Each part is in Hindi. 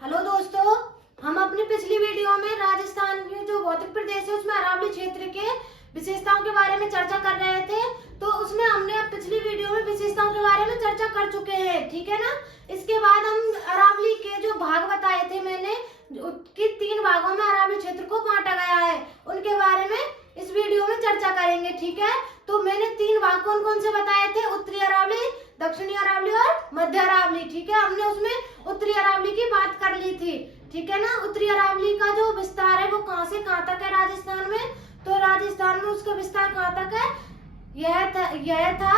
हेलो दोस्तों, हम अपनी पिछली वीडियो में राजस्थान के जो भौतिक प्रदेश है उसमें अरावली क्षेत्र के विशेषताओं के बारे में चर्चा कर रहे थे। तो उसमें हमने पिछली वीडियो में विशेषताओं के बारे में चर्चा कर चुके हैं, ठीक है ना। इसके बाद हम अरावली के जो भाग बताए थे मैंने कि 3 भागों में अरावली क्षेत्र को बांटा गया है, उनके बारे में इस वीडियो में चर्चा करेंगे, ठीक है। तो मैंने 3 भाग कौन कौन से बताए थे, उत्तरी अरावली, दक्षिणी अरावली और मध्य अरावली, ठीक है। हमने उसमें उत्तरी अरावली की बात कर ली थी, ठीक है ना। उत्तरी अरावली का जो विस्तार है वो कहां से कहां तक है राजस्थान में, तो राजस्थान में उसका विस्तार कहां तक है, यह था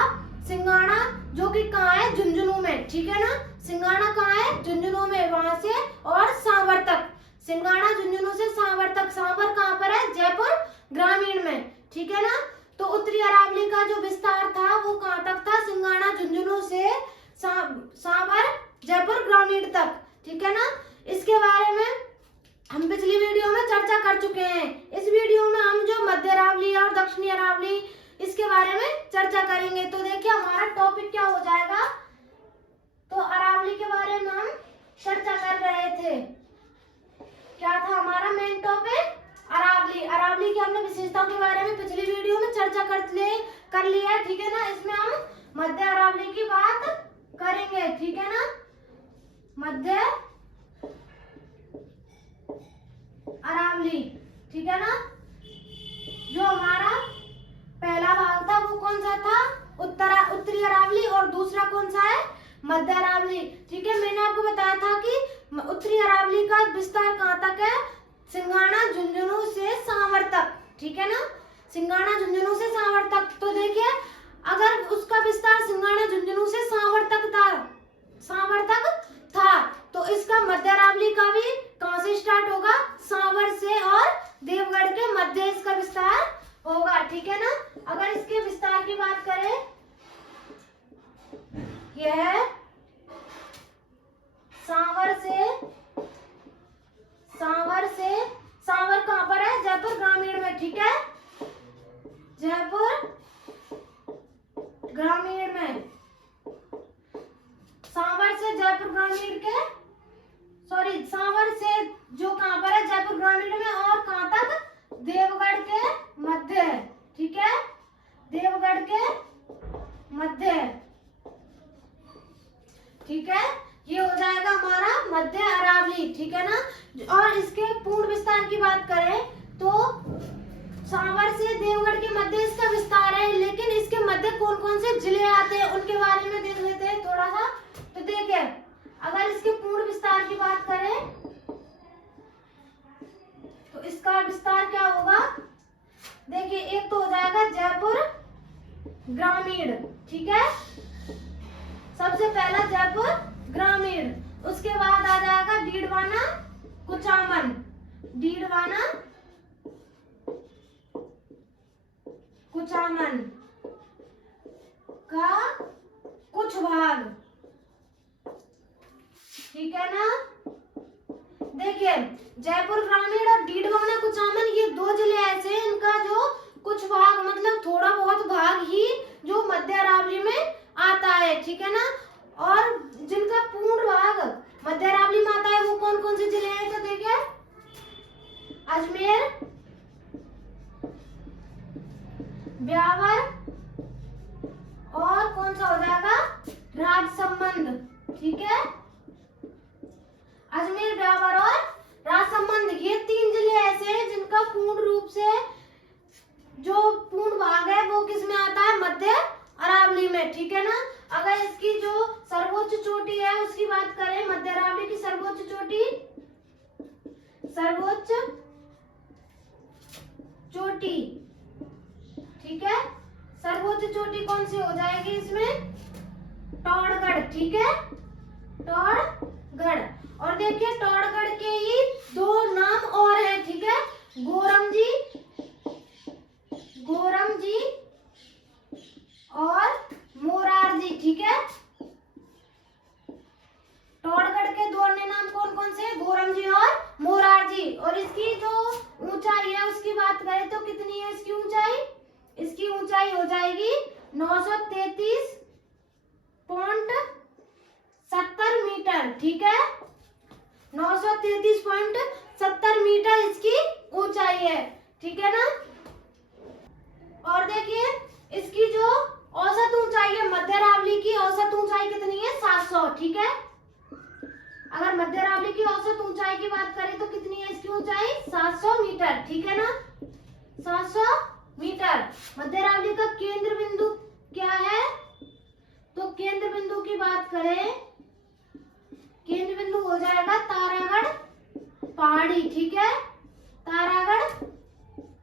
सिंगाणा, जो कि कहाँ है, झुंझुनू में, ठीक है ना। सिंगाणा कहाँ है, झुंझुनू में, वहां से और सांवर तक, सिंगाणा झुंझुनू से सांवर तक। सांवर कहाँ पर है, जयपुर ग्रामीण में, ठीक है ना। तो उत्तरी अरावली का जो विस्तार था वो कहाँ तक था, सिंगाणा झुंझुनू से सांवर जयपुर ग्रामीण तक, ठीक है ना। इसके बारे में हम पिछली वीडियो में चर्चा कर चुके हैं। इस वीडियो में हम जो मध्य अरावली और दक्षिणी अरावली इसके बारे में चर्चा करेंगे। तो देखिए हमारा टॉपिक क्या हो जाएगा, तो अरावली के बारे में हम चर्चा कर रहे थे। क्या था हमारा मेन टॉपिक, अरावली। अरावली की हमने विशेषताओं के बारे में पिछली वीडियो में चर्चा कर लिया है, ठीक है ना। इसमें हम मध्य अरावली की बात करेंगे, ठीक है ना। मध्य अरावली, ठीक है ना। जो हमारा पहला भाग था वो कौन सा था, उत्तरी अरावली, और दूसरा कौन सा है, मध्य अरावली, ठीक है। मैंने आपको बताया था कि उत्तरी अरावली का विस्तार कहाँ तक है, सिंगाणा झुंझुनू से सांवर तक, ठीक है ना। सिंगाणा झुंझुनू से सांवर तक। तो देखिए अगर उसका विस्तार सिंगाणा झुंझुनू से सांवर तक था तो इसका मध्य अरावली का भी कहां से स्टार्ट होगा, सांवर से, और देवगढ़ के मध्य इसका विस्तार होगा, ठीक है ना। अगर इसके विस्तार की बात करें, यह सांवर कहां पर है, जयपुर ग्रामीण में, ठीक है। जयपुर ग्रामीण में, सांवर से जयपुर ग्रामीण के, सांवर से जो कहां पर है, जयपुर ग्रामीण में, और कहां तक, देवगढ़ के मध्य, ठीक है। देवगढ़ के मध्य, ठीक है। ये हो जाएगा हमारा मध्य अरावली, ठीक है ना। और इसके पूर्ण विस्तार की बात करें तो सांवर से देवगढ़ के मध्य इसका विस्तार है, लेकिन इसके मध्य कौन कौन से जिले आते हैं उनके बारे में देख लेते हैं थोड़ा सा। तो देखिए अगर इसके पूर्ण विस्तार की बात करें तो इसका विस्तार क्या होगा, देखिए एक तो हो जाएगा जयपुर ग्रामीण, ठीक है। सबसे पहला जयपुर ग्रामीण, उसके बाद आ जाएगा डीडवाना कुचामन का कुछ भाग, ठीक है ना। देखिए जयपुर ग्रामीण और डीडवाना कुचामन ये 2 जिले ऐसे हैं इनका जो कुछ भाग, मतलब थोड़ा बहुत भाग ही जो मध्य अरावली में आता है, ठीक है ना। और जिनका पूर्ण भाग मध्य अरावली में आता है वो कौन कौन से जिले हैं, तो देखिए अजमेर, ब्यावर, और कौन सा हो जाएगा, राजसमंद, ठीक है। अजमेर, ब्यावर और राजसमंद, ये 3 जिले ऐसे हैं जिनका पूर्ण रूप से जो पूर्ण भाग है वो किस में आता है, मध्य अरावली में, ठीक है ना। अगर इसकी जो सर्वोच्च चोटी है उसकी बात करें, मध्य अरावली की सर्वोच्च चोटी ठीक है। सर्वोच्च चोटी कौन सी हो जाएगी इसमें, टोडगढ़, ठीक है, टोडगढ़। और देखिए टोडगढ़ के ही 2 नाम और हैं, ठीक है, गोरम जी और मोरारजी, ठीक है। टोडगढ़ के 2 अन्य नाम कौन कौन से, गोरम जी और मोरारजी। और इसकी जो ऊंचाई है उसकी बात करें तो कितनी है इसकी ऊंचाई, इसकी ऊंचाई हो जाएगी 933.70 मीटर, ठीक है। 933.70 मीटर इसकी ऊंचाई है, ठीक है ना। और देखिए इसकी जो औसत ऊंचाई है, मध्य अरावली की औसत ऊंचाई कितनी है, 700, ठीक है। अगर मध्य अरावली की औसत ऊंचाई की बात करें तो कितनी है इसकी ऊंचाई, 700 मीटर, ठीक है ना, 700 मीटर। मध्य अरावली का केंद्र बिंदु क्या है, तो केंद्र बिंदु की बात करें, केंद्र बिंदु हो जाएगा तारागढ़ पहाड़ी, ठीक है, तारागढ़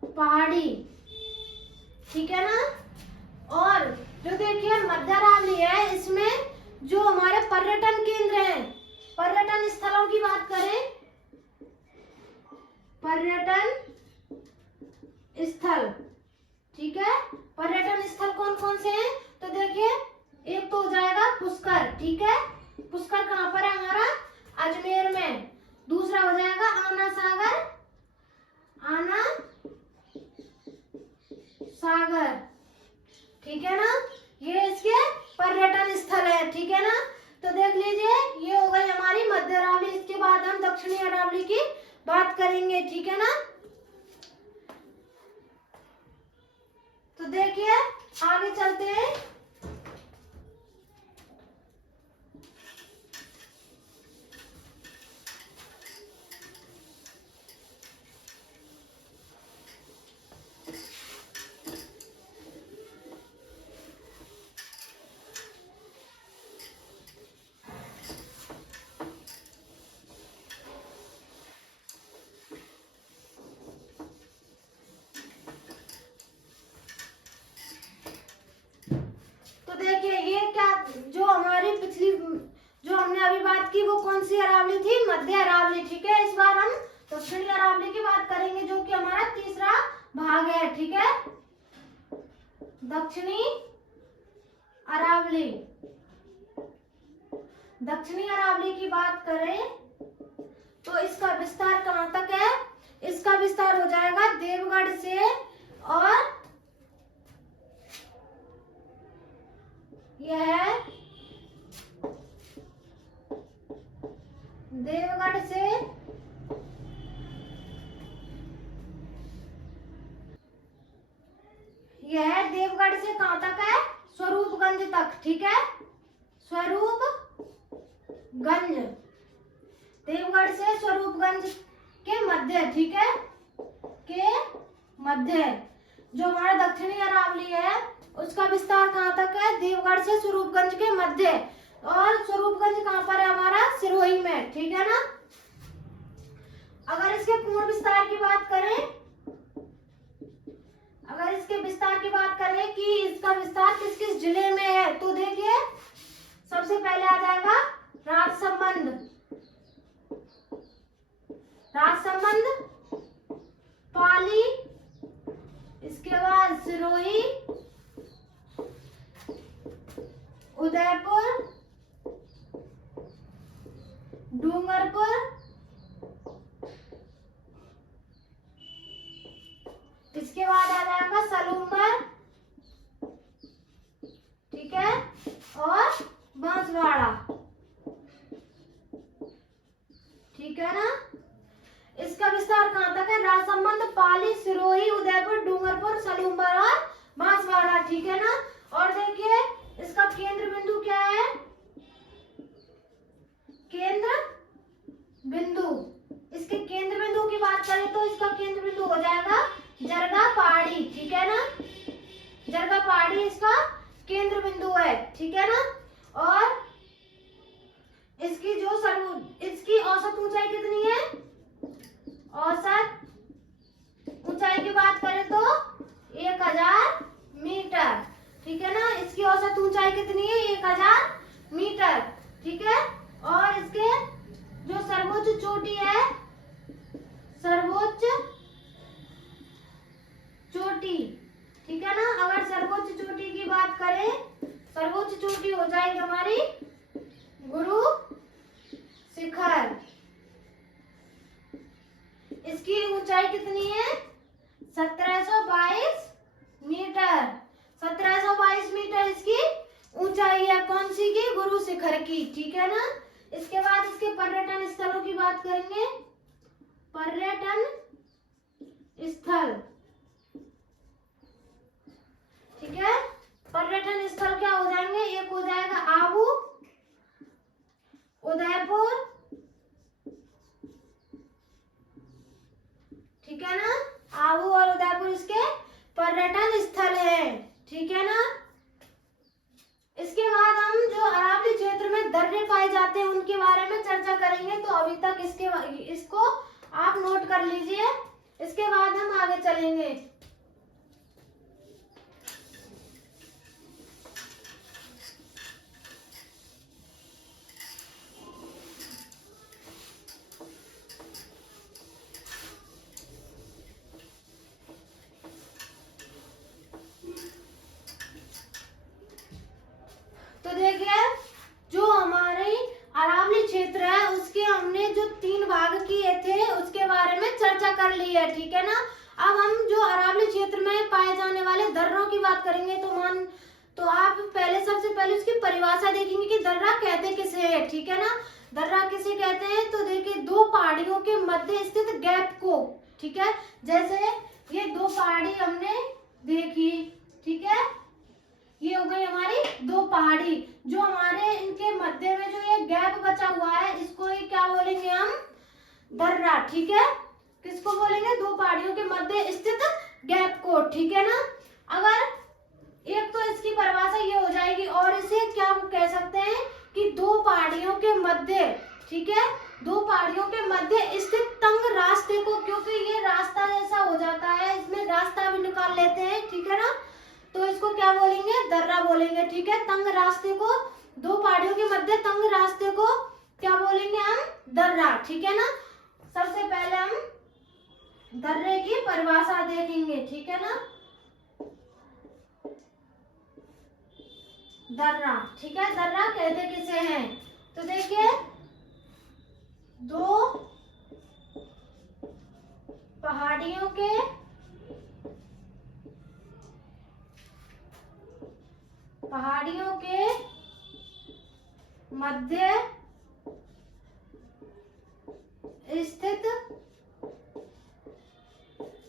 पहाड़ी, ठीक है ना। और जो देखिए मध्य अरावली है, इसमें जो हमारे पर्यटन केंद्र हैं, पर्यटन स्थलों की बात करें, पर्यटन स्थल, ठीक है, पर्यटन स्थल कौन कौन से हैं, तो देखिए एक तो हो जाएगा पुष्कर, ठीक है, पुष्कर कहाँ पर है हमारा, अजमेर में। दूसरा हो जाएगा आना सागर, आना सागर, ठीक है ना, ये इसके पर्यटन स्थल है, ठीक है ना। तो देख लीजिए ये हो गई हमारी मध्य अरावली। इसके बाद हम दक्षिणी अरावली की बात करेंगे, ठीक है ना। तो देखिए आगे चलते हैं। देखिए ये क्या, जो हमारी पिछली जो हमने अभी बात की वो कौन सी अरावली थी, मध्य अरावली, ठीक है। इस बार हम दक्षिणी अरावली की बात करेंगे जो कि हमारा तीसरा भाग है, ठीक है। दक्षिणी अरावली, दक्षिणी अरावली की बात करें तो इसका विस्तार कहां तक है, इसका विस्तार हो जाएगा देवगढ़ से, और यह है देवगढ़ से कहां तक है, स्वरूपगंज तक, ठीक है, स्वरूपगंज, देवगढ़ से स्वरूपगंज के मध्य, ठीक है, के मध्य। जो हमारा दक्षिणी अरावली है उसका विस्तार कहां तक है, देवगढ़ से स्वरूपगंज के मध्य, और स्वरूपगंज कहां पर है हमारा, सिरोही में, ठीक है ना। अगर इसके पूर्ण विस्तार की बात करें, अगर इसके विस्तार की बात करें कि इसका विस्तार किस किस जिले में है, तो देखिए सबसे पहले आ जाएगा राजसमंद, राजसमंद, पाली, इसके बाद सिरोही, उदयपुर, डूंगरपुर, इसके बाद आ जाएगा सलूंबर, ठीक है, और बांसवाड़ा, ठीक है ना। इसका विस्तार कहां तक है, राजसमंद, पाली, सिरोही, उदयपुर, डूंगरपुर, सलूंबर और बांसवाड़ा, ठीक है ना। और देखिए इसका केंद्र बिंदु क्या है, केंद्र बिंदु, इसके केंद्र बिंदु की बात करें तो इसका केंद्र बिंदु हो जाएगा जरगा पहाड़ी, ठीक है ना, जरगा पहाड़ी इसका केंद्र बिंदु है, ठीक है ना। और इसकी जो इसकी औसत ऊंचाई कितनी है, औसत ऊंचाई की बात करें तो 1000 मीटर, ठीक है ना। इसकी औसत ऊंचाई कितनी है, 1000 मीटर, ठीक है। और इसके जो सर्वोच्च चोटी है, सर्वोच्च चोटी, ठीक है ना। अगर सर्वोच्च चोटी की बात करें, सर्वोच्च चोटी हो जाएगी हमारी गुरु शिखर। इसकी ऊंचाई कितनी है, 1722 मीटर, 1722 मीटर इसकी ऊंचाई है, कौन सी की, गुरु शिखर की, ठीक है ना। इसके बाद इसके पर्यटन स्थलों की बात बात करेंगे पर्यटन स्थल। ठीक है, पर्यटन स्थल क्या हो जाएंगे, एक हो जाएगा आबू, उदयपुर, ठीक है ना, आबू और उदयपुर इसके पर्यटन स्थल है। ठीक है ना। इसके बाद हम जो अरावली क्षेत्र में दर्रे पाए जाते हैं उनके बारे में चर्चा करेंगे। तो अभी तक इसको आप नोट कर लीजिए, इसके बाद हम आगे चलेंगे। तो देखिए, जो हमारे अरावली क्षेत्र है उसके हमने जो 3 भाग किए थे उसके बारे में चर्चा कर ली है। ठीक है ना। अब हम जो अरावली क्षेत्र में पाए जाने वाले दर्रों की बात करेंगे। तो आप सबसे पहले उसकी परिभाषा देखेंगे कि दर्रा कहते किसे है। ठीक है ना। दर्रा किसे कहते हैं, तो देखिए 2 पहाड़ियों के मध्य स्थित गैप को। ठीक है, जैसे ये 2 पहाड़ी हमने देखी, ठीक है, ये हो गई हमारी 2 पहाड़ी, जो हमारे इनके मध्य में जो ये गैप बचा हुआ है इसको ही क्या बोलेंगे हम, दर्रा। ठीक है, किसको बोलेंगे, 2 पहाड़ियों के मध्य स्थित गैप को। ठीक है ना। अगर एक तो इसकी परिभाषा ये हो जाएगी, और इसे क्या कह सकते हैं कि 2 पहाड़ियों के मध्य, ठीक है, 2 पहाड़ियों के मध्य स्थित तंग रास्ते को, क्योंकि ये रास्ता जैसा हो जाता है, इसमें रास्ता भी निकाल लेते हैं। ठीक है ना, तो इसको क्या बोलेंगे, दर्रा बोलेंगे। ठीक है, तंग रास्ते को, 2 पहाड़ियों के मध्य तंग रास्ते को क्या बोलेंगे हम, दर्रा। ठीक है ना। सबसे पहले हम दर्रे की परिभाषा देखेंगे। ठीक है ना, दर्रा। ठीक है, दर्रा कहते किसे हैं, तो देखिए 2 पहाड़ियों के मध्य स्थित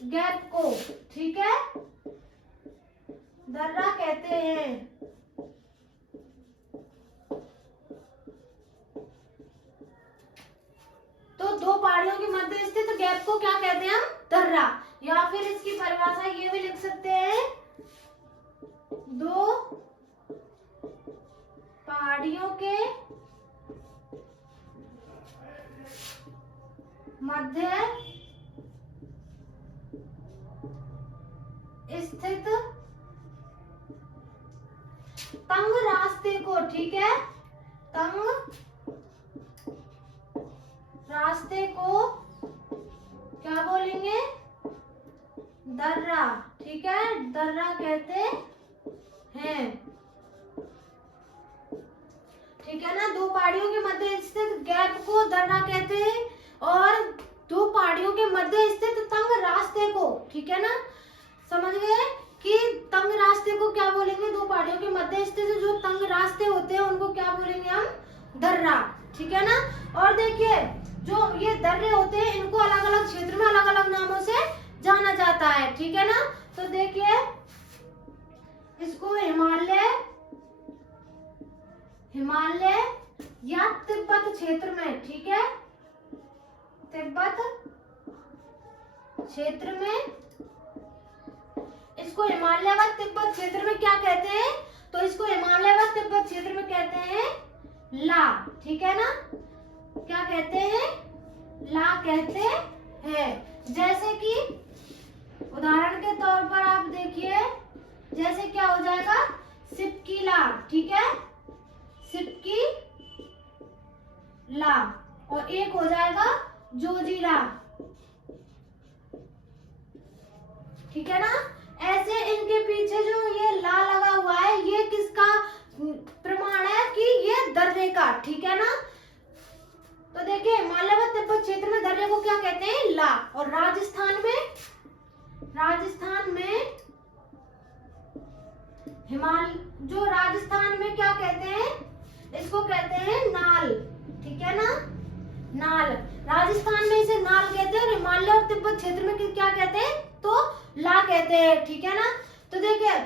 गैप को, ठीक है, दर्रा कहते हैं। तो 2 पहाड़ियों के मध्य स्थित गैप को क्या कहते हैं हम, दर्रा। या फिर इसकी परिभाषा ये भी लिख सकते हैं, 2 पहाड़ियों के मध्य स्थित तंग रास्ते को, ठीक है, तंग रास्ते को क्या बोलेंगे, दर्रा। ठीक है, दर्रा कहते हैं। ठीक है ना, 2 पहाड़ियों के मध्य स्थित गैप को दर्रा कहते हैं, और 2 पहाड़ियों के मध्य स्थित तंग रास्ते को, ठीक है ना, समझ गए कि तंग रास्ते को क्या बोलेंगे, 2 पहाड़ियों के मध्य स्थित जो तंग रास्ते होते हैं उनको क्या बोलेंगे हम, दर्रा। ठीक है ना। और देखिए जो ये दर्रे होते हैं इनको अलग अलग क्षेत्र में अलग अलग नामों से जाना जाता है। ठीक है ना। तो देखिए इसको हिमालय या तिब्बत क्षेत्र में, ठीक है, तिब्बत क्षेत्र में, इसको हिमालय व तिब्बत क्षेत्र में क्या कहते हैं, तो इसको हिमालय व तिब्बत क्षेत्र में कहते हैं ला। ठीक है ना, क्या कहते हैं, ला कहते हैं। जैसे कि उदाहरण के तौर पर आप देखिए, जैसे क्या हो जाएगा, सिपकी ला। ठीक है, सिपकी ला, और एक हो जाएगा जोजिला। ठीक है ना। ऐसे इनके पीछे जो ये ला लगा हुआ है ये किसका प्रमाण है कि ये दर्रे का। ठीक है ना। तो देखिए हिमालय व तिब्बत क्षेत्र में दर्रे को क्या कहते हैं, ला। और राजस्थान में जो राजस्थान में क्या कहते हैं, इसको कहते हैं नाल। ठीक है ना, नाल। राजस्थान में इसे नाल कहते हैं और हिमालय और तिब्बत क्षेत्र में क्या कहते हैं, तो ला कहते हैं, ठीक है ना। तो देखिए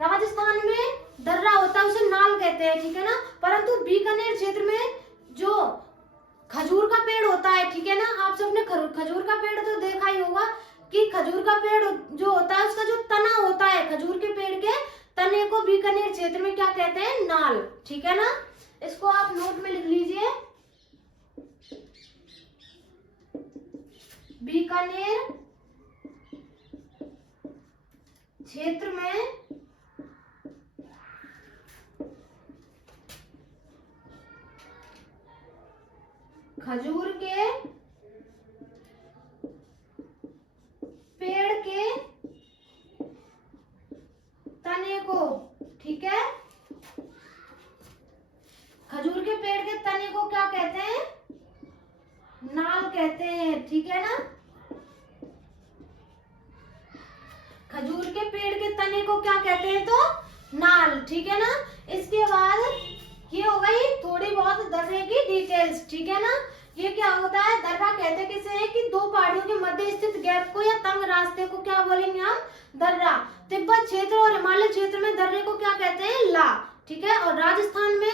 राजस्थान में दर्रा होता है उसे नाल कहते हैं, ठीक है ना। परंतु बीकानेर क्षेत्र में जो खजूर का पेड़ होता है, ठीक है ना, आप सबने खजूर का पेड़ तो देखा ही होगा कि खजूर का पेड़ जो होता है उसका जो तना होता है, खजूर के पेड़ के तने को बीकानेर क्षेत्र में क्या कहते हैं, नाल, ठीक है ना। इसको आप नोट में लिख लीजिए। बीकानेर क्षेत्र में खजूर के पेड़ के तने को, ठीक है, खजूर के पेड़ के तने को क्या कहते हैं, नाल कहते हैं, ठीक है ना। खजूर के पेड़ के तने को क्या कहते हैं, तो नाल, ठीक है ना। इसके बाद ये हो गई थोड़ी बहुत दर्रे की डिटेल्स, ठीक है ना। ये क्या होता है, दर्रा कहते किसे है कि दो पहाड़ियों के मध्य स्थित गैप को या तंग रास्ते को क्या बोलेंगे हम, दर्रा। तिब्बत क्षेत्र और हिमालय क्षेत्र में दर्रे को क्या कहते हैं, ला, ठीक है। और राजस्थान में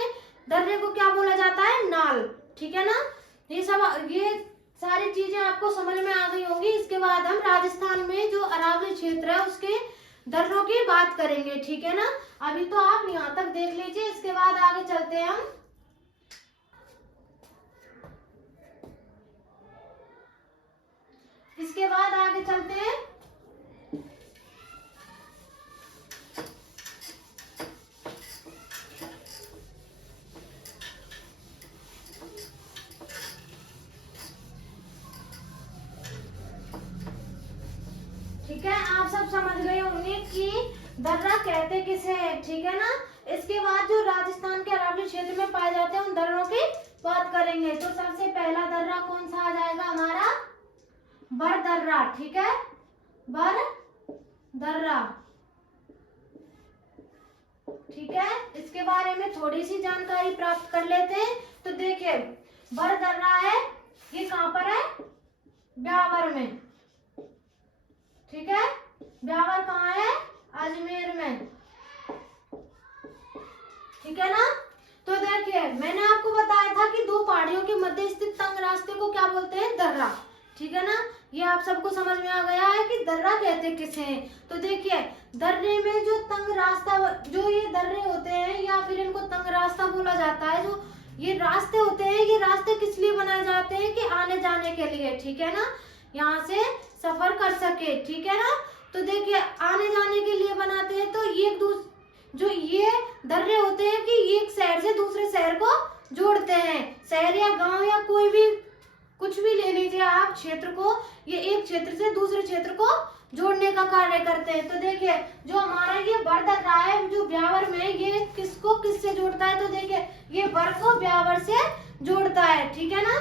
दर्रे को क्या बोला जाता है, नाल, ठीक है ना। ये सारी चीजें आपको समझ में आ गई होंगी। इसके बाद हम राजस्थान में जो अरावली क्षेत्र है उसके दर्रों की बात करेंगे, ठीक है ना। अभी तो आप यहाँ तक देख लीजिए, इसके बाद आगे चलते हैं हम। इसके बाद आगे चलते हैं ठीक है। आप सब समझ गए होंगे कि दर्रा कहते किसे है, ठीक है ना। इसके बाद जो राजस्थान के अरावली क्षेत्र में पाए जाते हैं उन दर्रों की बात करेंगे। तो सबसे पहला दर्रा कौन सा आ जाएगा हमारा, बर दर्रा, ठीक है, बर दर्रा, ठीक है। इसके बारे में थोड़ी सी जानकारी प्राप्त कर लेते हैं। तो देखिए बर दर्रा है, ये कहाँ पर है, ब्यावर में, ठीक है। ब्यावर कहाँ है, अजमेर में, ठीक है ना। तो देखिए मैंने आपको बताया था कि दो पहाड़ियों के मध्य स्थित तंग रास्ते को क्या बोलते हैं, दर्रा, ठीक है ना। ये आप सबको समझ में आ गया है कि दर्रा कहते किसे हैं। तो देखिए दर्रे में जो तंग रास्ता, जो ये दर्रे होते हैं या फिर इनको तंग रास्ता बोला जाता है, जो ये रास्ते होते हैं, ये रास्ते किस लिए बनाए जाते हैं कि आने जाने के लिए, ठीक है ना, यहाँ से सफर कर सके, ठीक है ना। तो देखिए आने जाने के लिए बनाते हैं। तो ये जो ये दर्रे होते हैं कि एक शहर से दूसरे शहर को जोड़ते हैं, शहर या गांव या कोई भी कुछ भी ले लीजिए आप क्षेत्र को, ये एक क्षेत्र से दूसरे क्षेत्र को जोड़ने का कार्य करते हैं। तो देखिए जो हमारा ये बर दर्रा है जो ब्यावर में, ये किसको किससे जोड़ता है, तो देखिए ये बर को ब्यावर से जोड़ता है, ठीक है ना।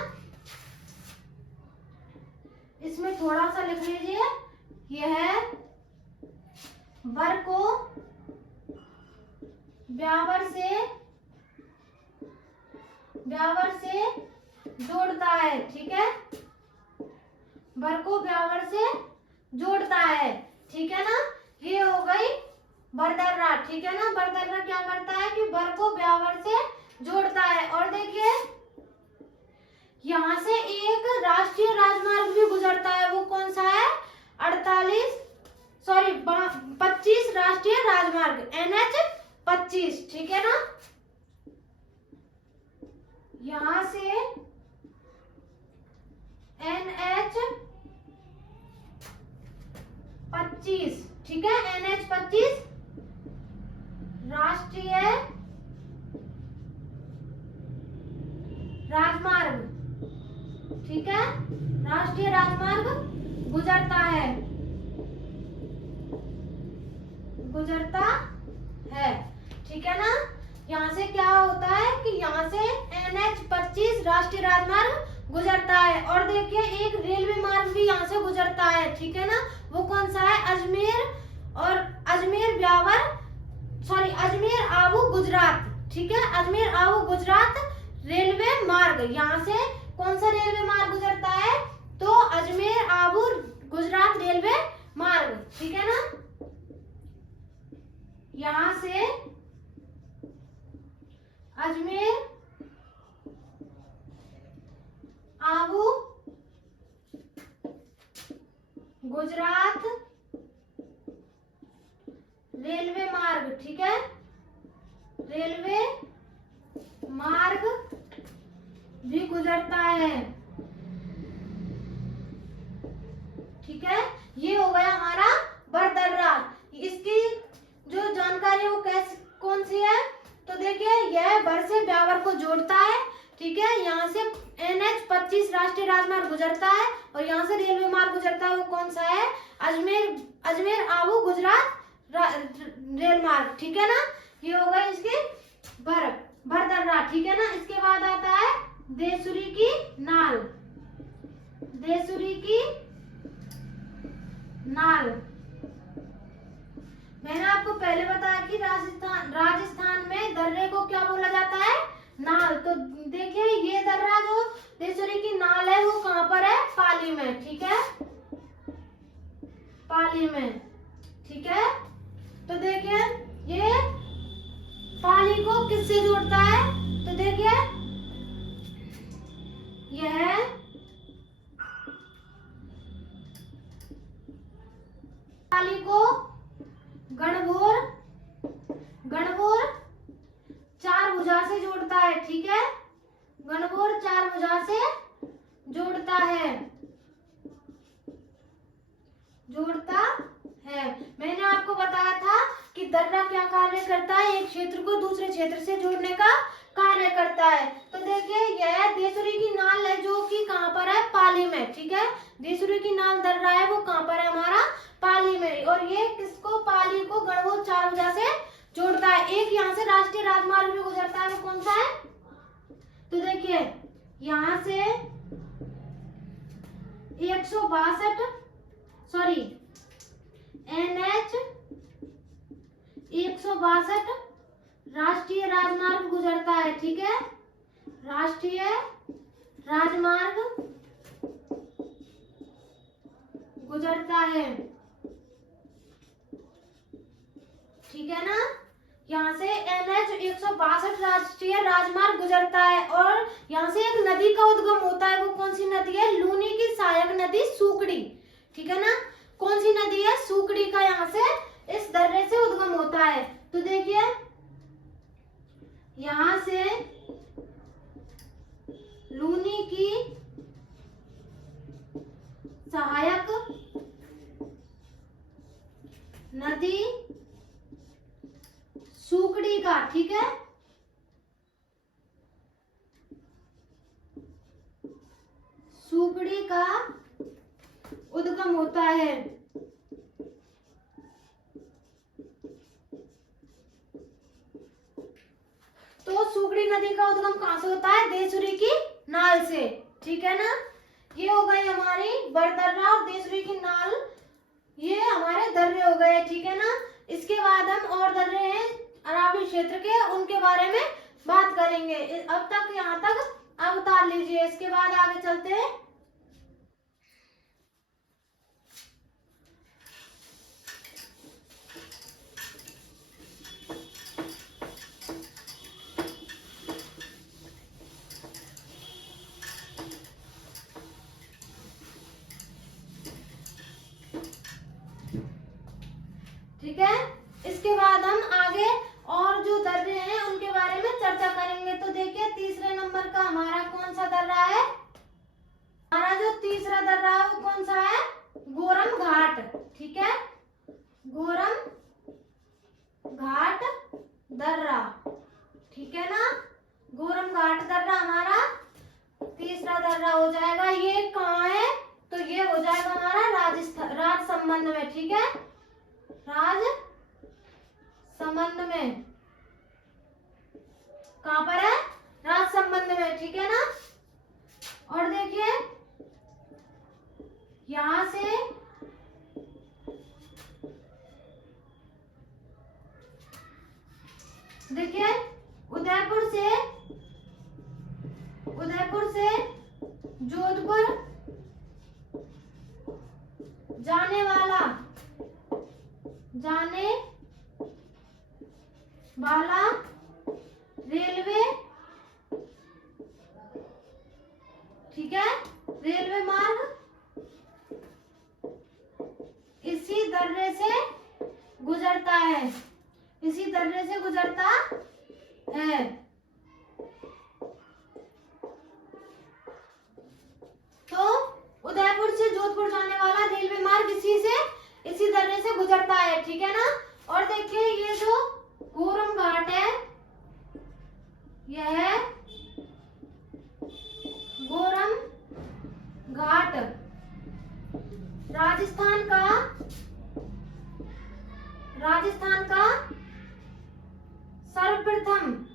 इसमें थोड़ा सा लिख लीजिए, यह है बर को ब्यावर से जोड़ता है, ठीक है, बर को ब्यावर से जोड़ता है, ठीक है ना। ये हो गई बर दर्रा, ठीक है ना। बर दर्रा क्या करता है कि बर को ब्यावर से जोड़ता है। और देखिए यहाँ से एक राष्ट्रीय राजमार्ग भी गुजरता है, वो कौन सा है, 25 राष्ट्रीय राजमार्ग, NH 25, ठीक है ना। यहाँ से NH 25, ठीक है, NH 25 राष्ट्रीय राजमार्ग, ठीक है, राष्ट्रीय राजमार्ग गुजरता है, ठीक है ना। यहाँ से क्या होता है कि यहाँ से NH 25 राष्ट्रीय राजमार्ग गुजरता है। और देखिए एक रेलवे मार्ग भी यहाँ से गुजरता है, ठीक है ना। वो कौन सा है, अजमेर आबू गुजरात, ठीक है, अजमेर आबू गुजरात रेलवे मार्ग। यहाँ से कौन सा गुजरात रेलवे मार्ग, ठीक है ना। यहाँ से अजमेर, आबू, गुजरात रेलवे मार्ग, ठीक है, रेलवे मार्ग भी गुजरता है, ठीक है। ये हो गया हमारा बरदर्रा। इसकी जो जानकारी है वो कैसे कौन सी है, तो देखिए यह बर से ब्यावर को जोड़ता है, ठीक है। यहाँ से NH 25 राष्ट्रीय राजमार्ग गुजरता है और यहाँ से रेलवे मार्ग गुजरता है, वो कौन सा है, अजमेर आबू गुजरात रेल मार्ग, ठीक है ना। ये हो गई इसकी बरदर्रा, ठीक है ना। इसके बाद आता है देसुरी की नाल, देसुरी की नाल। मैंने आपको पहले बताया कि राजस्थान में दर्रे को क्या बोला जाता है, नाल। तो देखिए ये दर्रा जो देसुरी की नाल है वो कहाँ पर है, पाली में, ठीक है, पाली में, ठीक है। तो देखिए ये पाली को किससे जोड़ता है, तो देखिए यह पाली को गणगौर चार भुजा से जोड़ता है, ठीक है, गणगौर चार भुजा से जोड़ता है, मैंने आपको बताया था कि दर्रा क्या कार्य करता है, एक क्षेत्र को दूसरे क्षेत्र से जोड़ने का कार्य करता है। तो देखिए यह देसुरी की नाल है जो कि कहाँ पर है, पाली में, ठीक है। देसुरी की नाल दर्रा है वो कहाँ पर है, हमारा पाली में। और ये किसको, पाली को गणगौर चार भुजा से जोड़ता है। एक यहाँ से राष्ट्रीय राजमार्ग भी गुजरता है, वो कौन सा है, तो देखिए यहाँ से 162 NH 162 राष्ट्रीय राजमार्ग गुजरता है, ठीक है, राष्ट्रीय राजमार्ग गुजरता है, ठीक है ना। यहाँ से NH 162 राष्ट्रीय राजमार्ग गुजरता है और यहाँ से एक नदी का उद्गम होता है, वो कौन सी नदी है, लूनी की सहायक नदी सूकड़ी, ठीक है ना। कौन सी नदी है, सूकड़ी का यहाँ से इस दर्रे से उद्गम होता है। तो देखिए यहाँ से लूनी की सहायक नदी सूकड़ी का, ठीक है, सूकड़ी का उद्गम होता है। तो सूकड़ी नदी का उद्गम कहां से होता है, देसुरी की नाल से, ठीक है ना। ये हो गई हमारी बरदर्रा और देसुरी की नाल, ये हमारे दर्रे हो गए, ठीक है ना। इसके बाद हम और दर्रे हैं अरावली क्षेत्र के, उनके बारे में बात करेंगे। अब तक यहाँ तक आप उतार लीजिए, इसके बाद आगे चलते हैं। ठीक है, इसके बाद हम आगे और जो दर्रे हैं उनके बारे में चर्चा करेंगे। तो देखिए तीसरे नंबर का हमारा कौन सा दर्रा है, हमारा जो तीसरा दर्रा है वो कौन सा है, गोरम घाट, ठीक है, गोरम घाट दर्रा, ठीक है ना। गोरम घाट दर्रा हमारा तीसरा दर्रा हो जाएगा। ये कहाँ है, तो ये हो जाएगा हमारा राजसमंद में, ठीक है, राजसमंद में, कहां पर है, राजसमंद में, ठीक है ना। और देखिए यहां से देखिए उदयपुर से जोधपुर वाला रेलवे, ठीक है, रेलवे मार्ग इसी दर्रे से गुजरता है, इसी दर्रे से गुजरता है। तो उदयपुर से जोधपुर जाने वाला रेलवे मार्ग इसी दर्रे से गुजरता है, ठीक है ना। और देखिए ये जो गोरम घाट है, यह गोरम घाट राजस्थान का सर्वप्रथम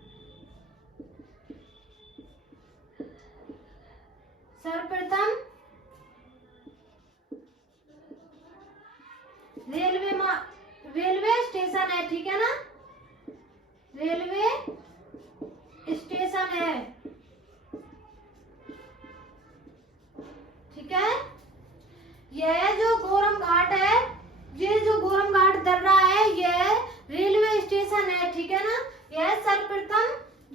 रेलवे स्टेशन है, ठीक है ना, रेलवे स्टेशन है, ठीक है। यह जो गोरम घाट है, ये जो गोरम घाट दर्रा है, यह रेलवे स्टेशन है, ठीक है ना। यह सर्वप्रथम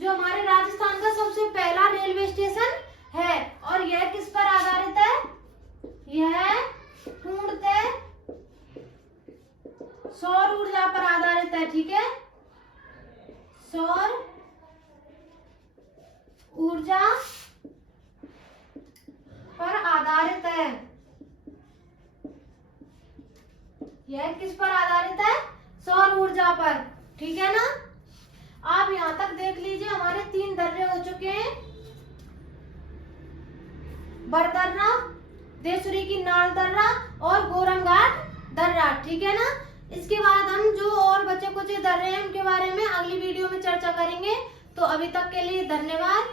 जो हमारे राजस्थान का सबसे पहला रेलवे स्टेशन है। और यह किस पर आधारित है? यह पूर्णतः सौर ऊर्जा पर आधारित है, ठीक है, सौर ऊर्जा पर आधारित है। यह किस पर आधारित है? सौर ऊर्जा पर, ठीक है ना। आप यहाँ तक देख लीजिए, हमारे 3 दर्रे हो चुके हैं, बरदर्रा, देवसुरी की नाल दर्रा और गोरम घाट दर्रा, ठीक है ना। इसके बाद हम जो और बचे कुछ दर्रे हैं उनके बारे में अगली वीडियो में चर्चा करेंगे। तो अभी तक के लिए धन्यवाद।